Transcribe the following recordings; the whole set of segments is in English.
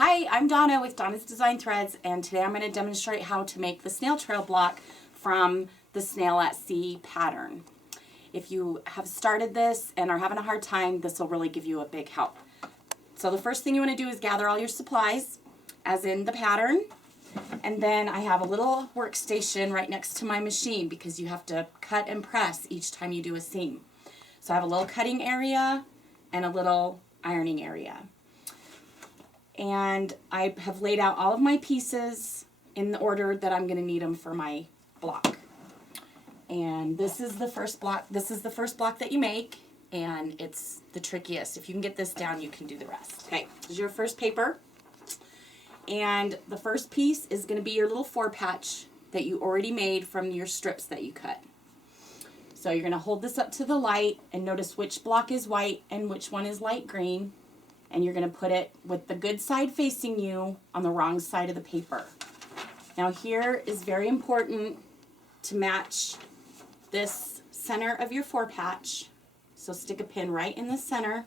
Hi, I'm Donna with Donna's Design Threads, and today I'm going to demonstrate how to make the snail trail block from the Snail at Sea pattern. If you have started this and are having a hard time, this will really give you a big help. So the first thing you want to do is gather all your supplies, as in the pattern, and then I have a little workstation right next to my machine because you have to cut and press each time you do a seam. So I have a little cutting area and a little ironing area. And I have laid out all of my pieces in the order that I'm going to need them for my block. And this is the first block. This is the first block that you make, and it's the trickiest. If you can get this down, you can do the rest. Okay, this is your first paper. And the first piece is going to be your little four patch that you already made from your strips that you cut. So you're going to hold this up to the light and notice which block is white and which one is light green. And you're going to put it with the good side facing you on the wrong side of the paper. Now here is very important to match this center of your four patch. So stick a pin right in the center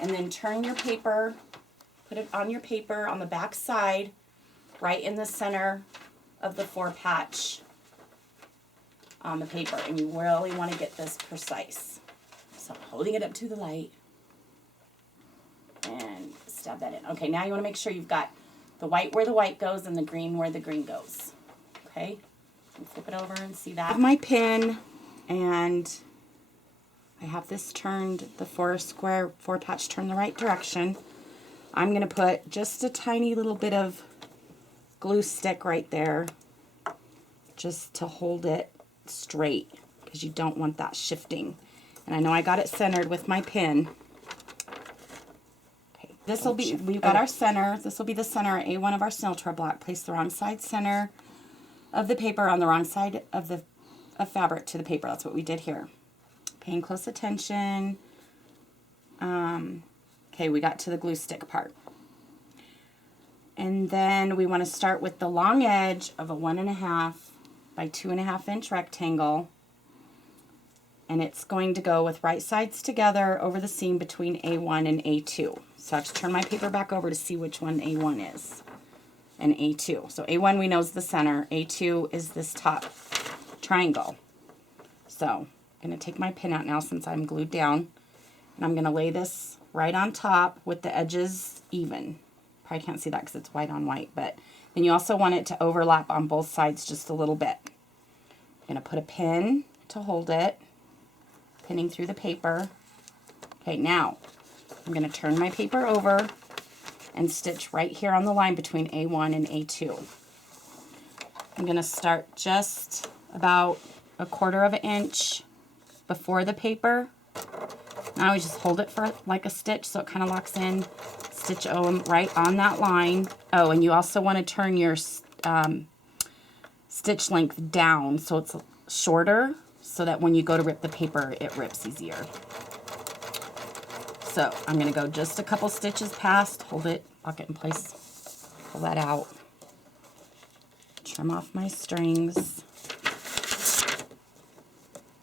and then turn your paper, put it on your paper on the back side, right in the center of the four patch on the paper. And you really want to get this precise. So I'm holding it up to the light. And stab that in. Okay, now you want to make sure you've got the white where the white goes and the green where the green goes. Okay, flip it over and see that. I have my pin, and I have this turned, the four patch turned the right direction. I'm going to put just a tiny little bit of glue stick right there, just to hold it straight, because you don't want that shifting. And I know I got it centered with my pin. This will be, we've got our center, this will be the center A1 of our snail trail block. Place the wrong side center of the paper on the wrong side of the fabric to the paper. That's what we did here. Paying close attention. Okay, we got to the glue stick part. And then we want to start with the long edge of a 1.5 by 2.5 inch rectangle. And it's going to go with right sides together over the seam between A1 and A2. So I have to turn my paper back over to see which one A1 is and A2. So A1 we know is the center. A2 is this top triangle. So I'm going to take my pin out now since I'm glued down. And I'm going to lay this right on top with the edges even. Probably can't see that because it's white on white. But then you also want it to overlap on both sides just a little bit. I'm going to put a pin to hold it. Pinning through the paper. Okay, now I'm going to turn my paper over and stitch right here on the line between A1 and A2. I'm going to start just about 1/4 inch before the paper. Now I just hold it for like a stitch so it kind of locks in. Stitch right on that line. Oh, and you also want to turn your stitch length down so it's shorter, so that when you go to rip the paper, it rips easier. So I'm going to go just a couple stitches past, hold it, lock it in place, pull that out, trim off my strings.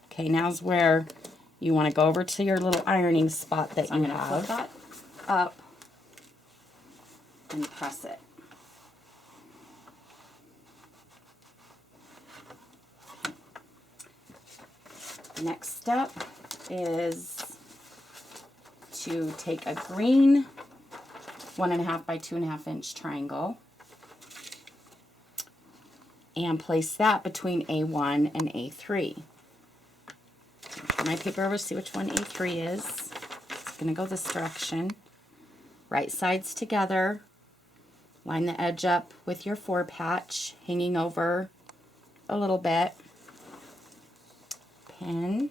Okay, now's where you want to go over to your little ironing spot that you have. I'm going to flip that up and press it. Next step is to take a green 1.5 by 2.5 inch triangle and place that between A1 and A3. Turn my paper over to see which one A3 is. It's going to go this direction. Right sides together. Line the edge up with your four patch, hanging over a little bit. Pin.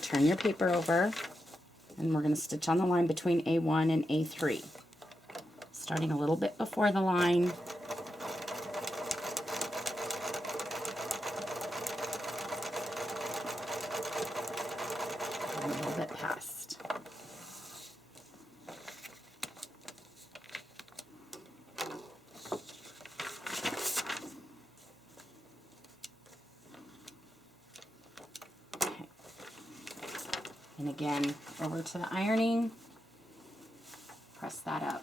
Turn your paper over, and we're going to stitch on the line between A1 and A3. Starting a little bit before the line. And a little bit past. And again, over to the ironing, press that up.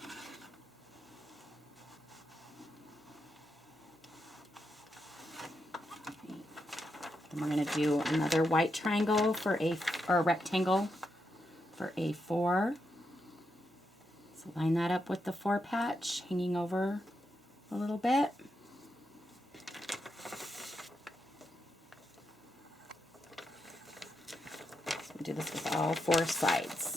Okay. Then we're going to do another white triangle for or a rectangle for A4. So line that up with the 4 patch, hanging over a little bit. So we do this with all 4 sides.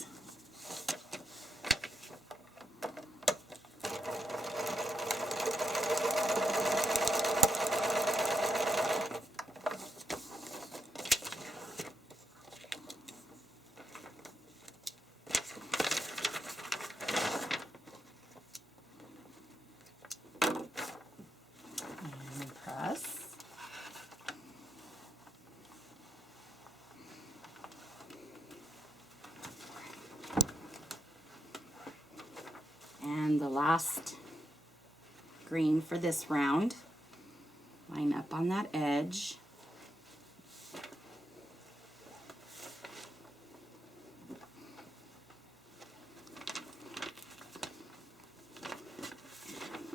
And the last green for this round, line up on that edge.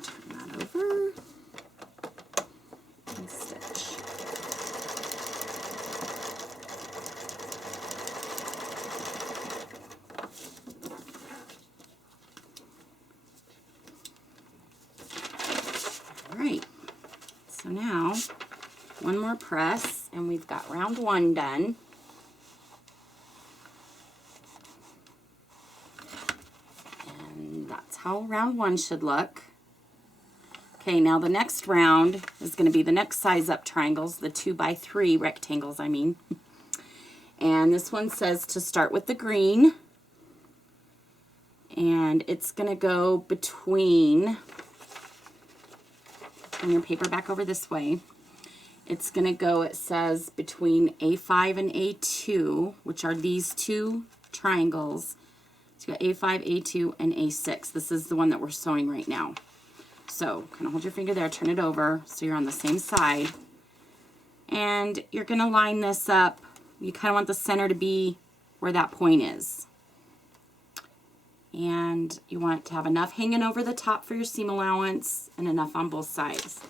Turn that over and stitch. Alright, so now one more press and we've got round 1 done. And that's how round 1 should look. Okay, now the next round is going to be the next size up triangles, the 2x3 rectangles, I mean. And this one says to start with the green. And it's going to go between, turn your paper back over this way. It's going to go, it says, between A5 and A2, which are these 2 triangles. So you got A5, A2, and A6. This is the one that we're sewing right now. So kind of hold your finger there, turn it over so you're on the same side. And you're going to line this up. You kind of want the center to be where that point is. And you want to have enough hanging over the top for your seam allowance and enough on both sides.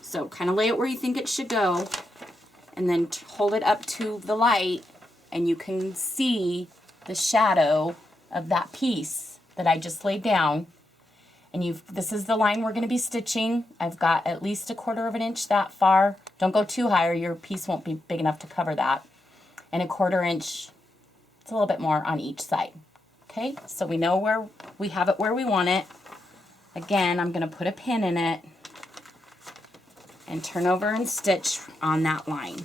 So kind of lay it where you think it should go and then hold it up to the light and you can see the shadow of that piece that I just laid down. And this is the line we're going to be stitching. I've got at least 1/4 inch that far. Don't go too high or your piece won't be big enough to cover that. And 1/4 inch, it's a little bit more on each side. Okay, so we know where we have it where we want it. Again, I'm going to put a pin in it and turn over and stitch on that line.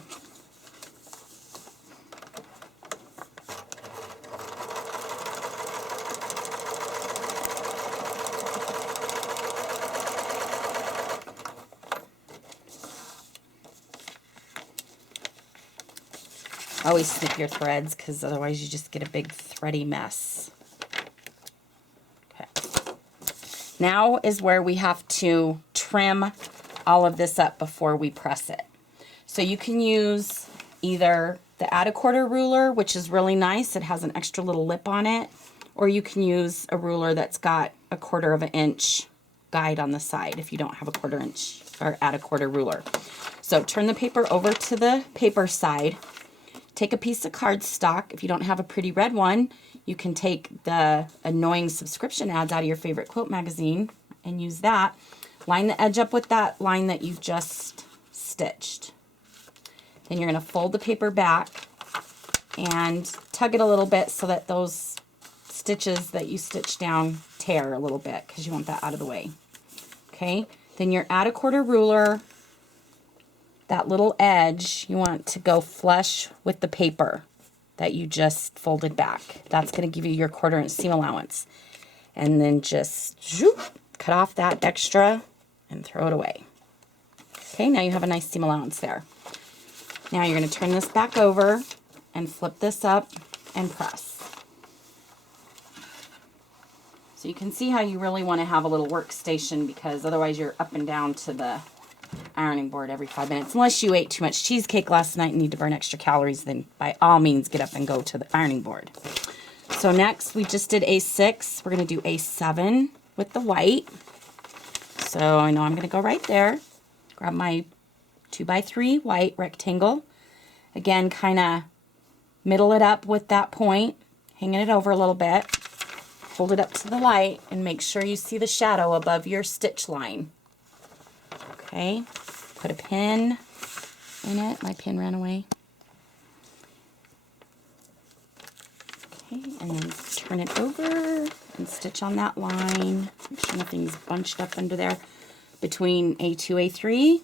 Always snip your threads because otherwise you just get a big thready mess. Okay. Now is where we have to trim all of this up before we press it. So you can use either the add 1/4 ruler, which is really nice. It has an extra little lip on it. Or you can use a ruler that's got 1/4 inch guide on the side if you don't have 1/4 inch or add 1/4 ruler. So turn the paper over to the paper side. Take a piece of cardstock. If you don't have a pretty red one, you can take the annoying subscription ads out of your favorite quilt magazine and use that. Line the edge up with that line that you've just stitched. Then you're going to fold the paper back and tug it a little bit so that those stitches that you stitched down tear a little bit because you want that out of the way. Okay, then your add 1/4 ruler, that little edge, you want to go flush with the paper that you just folded back. That's going to give you your 1/4 inch seam allowance. And then just cut off that extra and throw it away. Okay, now you have a nice seam allowance there. Now you're going to turn this back over and flip this up and press. So you can see how you really want to have a little workstation because otherwise you're up and down to the ironing board every 5 minutes. Unless you ate too much cheesecake last night and need to burn extra calories, then by all means get up and go to the ironing board. So next, we just did A6. We're going to do A7 with the white. So I know I'm going to go right there. Grab my 2x3 white rectangle. Again, kind of middle it up with that point, hanging it over a little bit. Hold it up to the light and make sure you see the shadow above your stitch line. Okay, put a pin in it. My pin ran away. Okay, and then turn it over and stitch on that line. Make sure nothing's bunched up under there between A2, A3,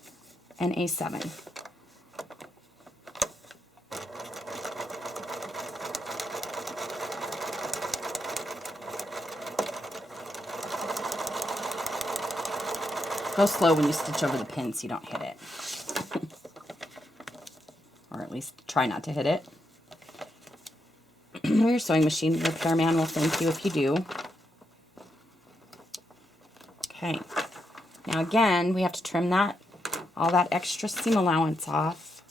and A7. Go slow when you stitch over the pin so you don't hit it. Or at least try not to hit it. Your sewing machine repairman will thank you if you do. Okay. Now again, we have to trim that, all that extra seam allowance off.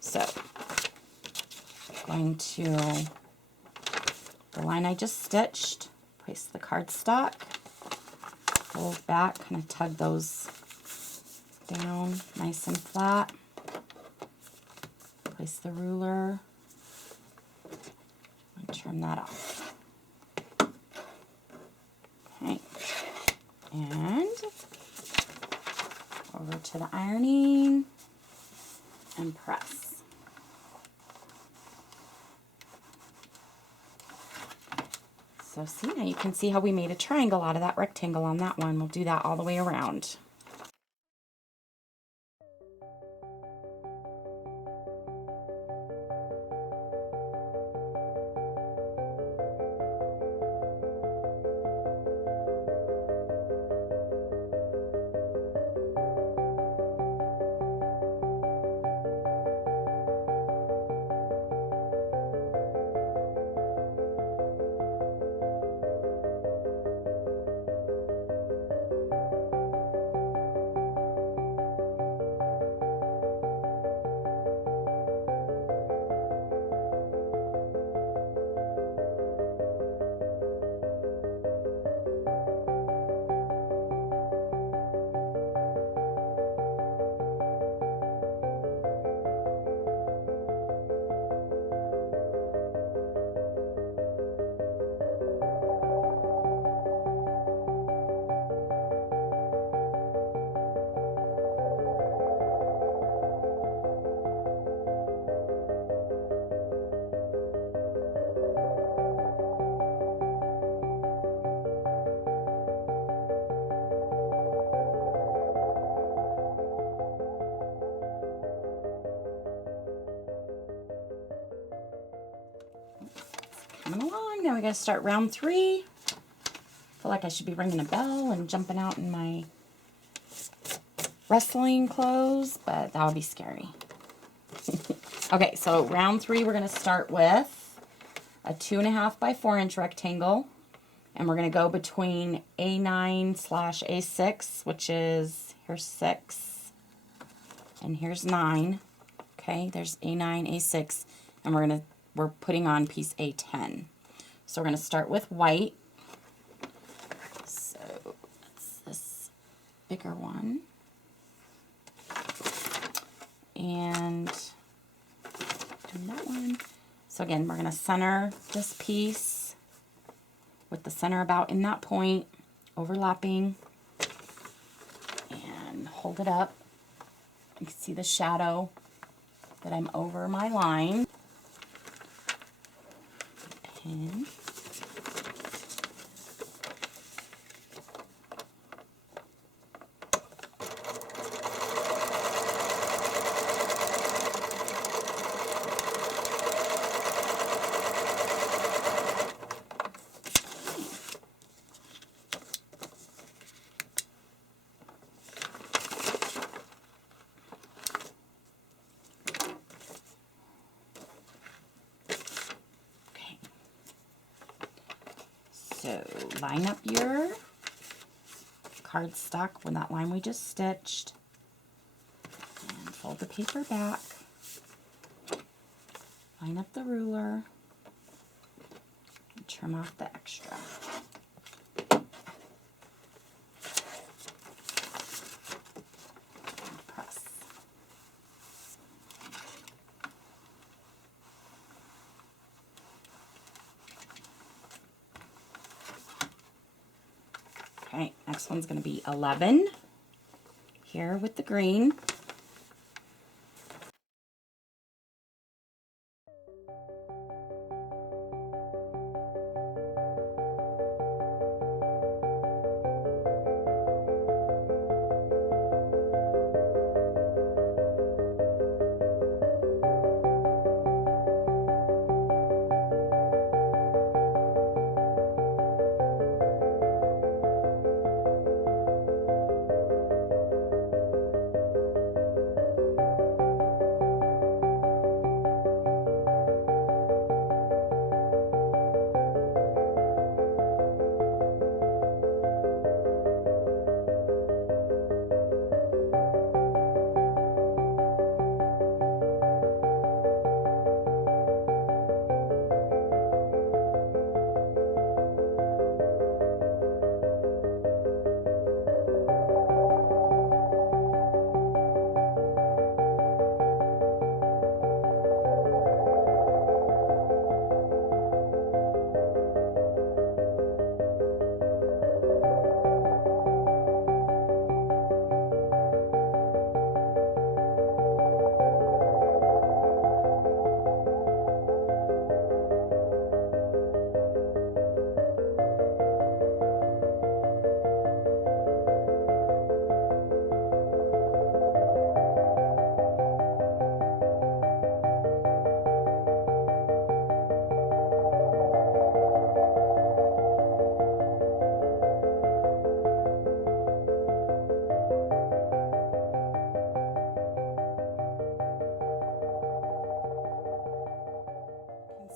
So, I'm going to, the line I just stitched, place the cardstock. Fold back, kind of tug those down nice and flat. Place the ruler and trim that off. Okay, and over to the ironing and press. So see, now you can see how we made a triangle out of that rectangle on that one. We'll do that all the way around. Coming along. Now we gotta start round 3. I feel like I should be ringing a bell and jumping out in my wrestling clothes, but that would be scary. Okay, so round 3 we're gonna start with a 2.5 by 4 inch rectangle, and we're gonna go between A9/A6, which is here's 6 and here's 9. Okay, there's A9, A6, and we're putting on piece A10. So we're going to start with white. So that's this bigger one. And doing that one. So again, we're going to center this piece with the center about in that point, overlapping, and hold it up. You can see the shadow that I'm over my line. Pin. So line up your cardstock with that line we just stitched. And fold the paper back. Line up the ruler. And trim off the extra. And press. Okay, next one's going to be 11 here with the green.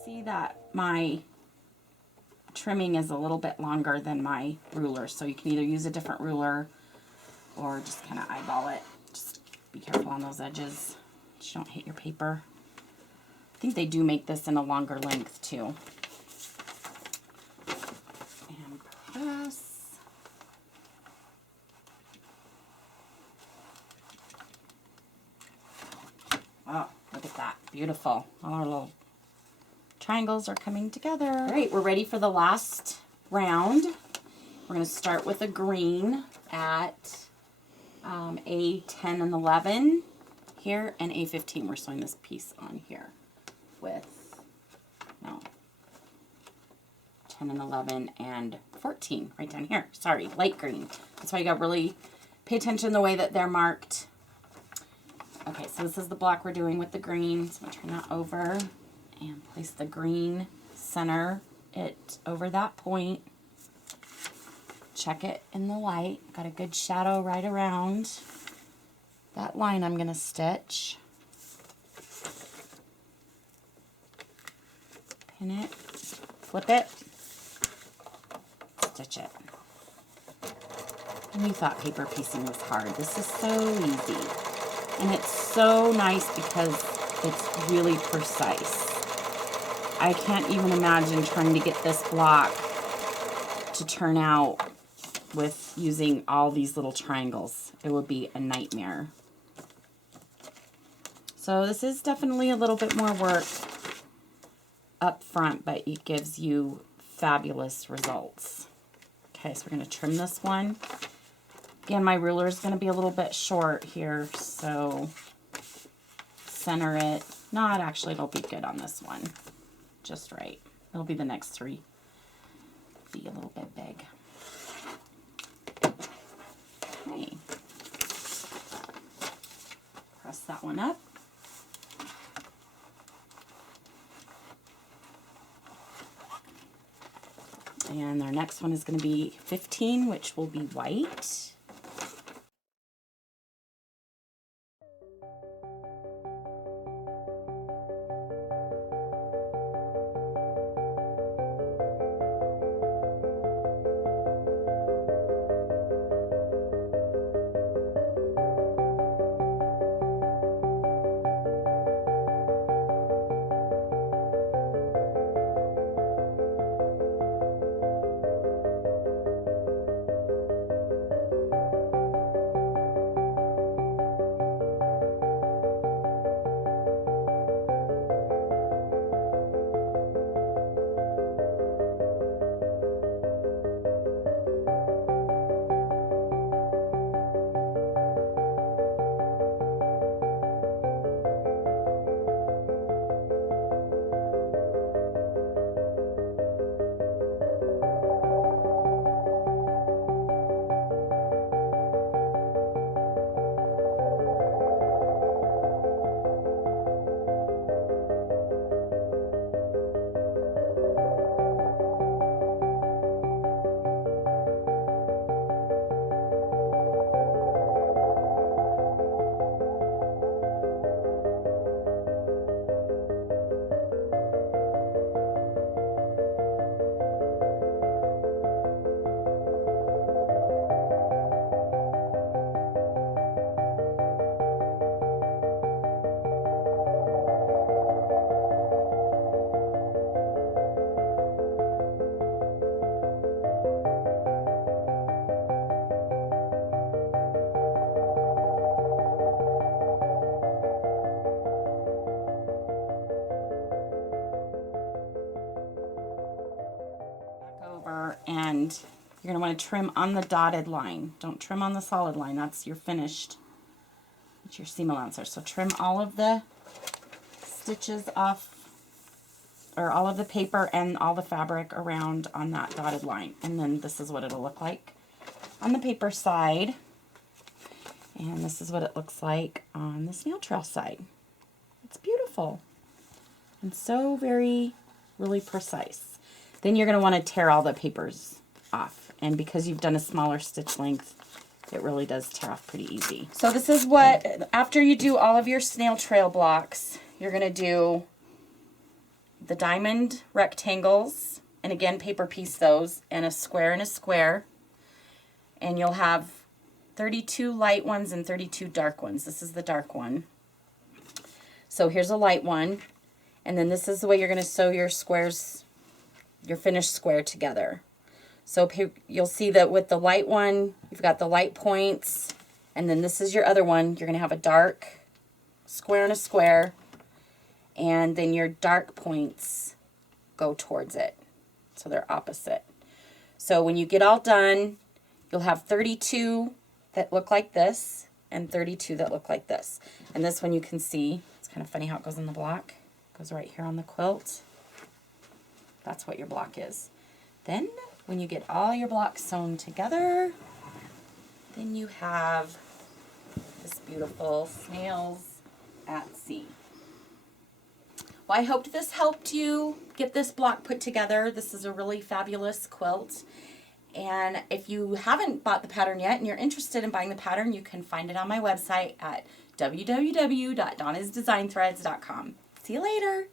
See that my trimming is a little bit longer than my ruler, so you can either use a different ruler or just kind of eyeball it. Just be careful on those edges, just don't hit your paper. I think they do make this in a longer length too. And press. Wow, look at that, beautiful. All our little triangles are coming together. All right, we're ready for the last round. We're going to start with a green at A10 and 11 here, and A15. We're sewing this piece on here with, no, 10 and 11 and 14 right down here. Sorry, light green. That's why you got to really pay attention to the way that they're marked. Okay, so this is the block we're doing with the green. So I'm going to turn that over and place the green, center it over that point. Check it in the light. Got a good shadow right around that line I'm going to stitch. Pin it, flip it, stitch it. And you thought paper piecing was hard. This is so easy. And it's so nice because it's really precise. I can't even imagine trying to get this block to turn out with using all these little triangles. It would be a nightmare. So this is definitely a little bit more work up front, but it gives you fabulous results. Okay, so we're going to trim this one. Again, my ruler is going to be a little bit short here, so center it. Not actually, it'll be good on this one. Just right. It'll be the next three. Be a little bit big. Okay. Press that one up. And our next one is going to be 15, which will be white. and you're going to want to trim on the dotted line. Don't trim on the solid line. That's your finished, it's your seam allowancer. So trim all of the stitches off, or all of the paper and all the fabric around on that dotted line. And then this is what it'll look like on the paper side. And this is what it looks like on the snail trail side. It's beautiful. And so really precise. Then you're going to want to tear all the papers off. And because you've done a smaller stitch length, it really does tear off pretty easy. So this is what, after you do all of your snail trail blocks, you're going to do the diamond rectangles, and again paper piece those, and a square, and you'll have 32 light ones and 32 dark ones. This is the dark one. So here's a light one, and then this is the way you're going to sew your squares, your finished square together. So you'll see that with the light one, you've got the light points, and then this is your other one. You're going to have a dark square and a square, and then your dark points go towards it. So they're opposite. So when you get all done, you'll have 32 that look like this and 32 that look like this. And this one you can see, it's kind of funny how it goes in the block. It goes right here on the quilt. That's what your block is. Then when you get all your blocks sewn together, then you have this beautiful Snails at Sea. Well, I hope this helped you get this block put together. This is a really fabulous quilt. And if you haven't bought the pattern yet and you're interested in buying the pattern, you can find it on my website at www.donnasdesignthreads.com. See you later.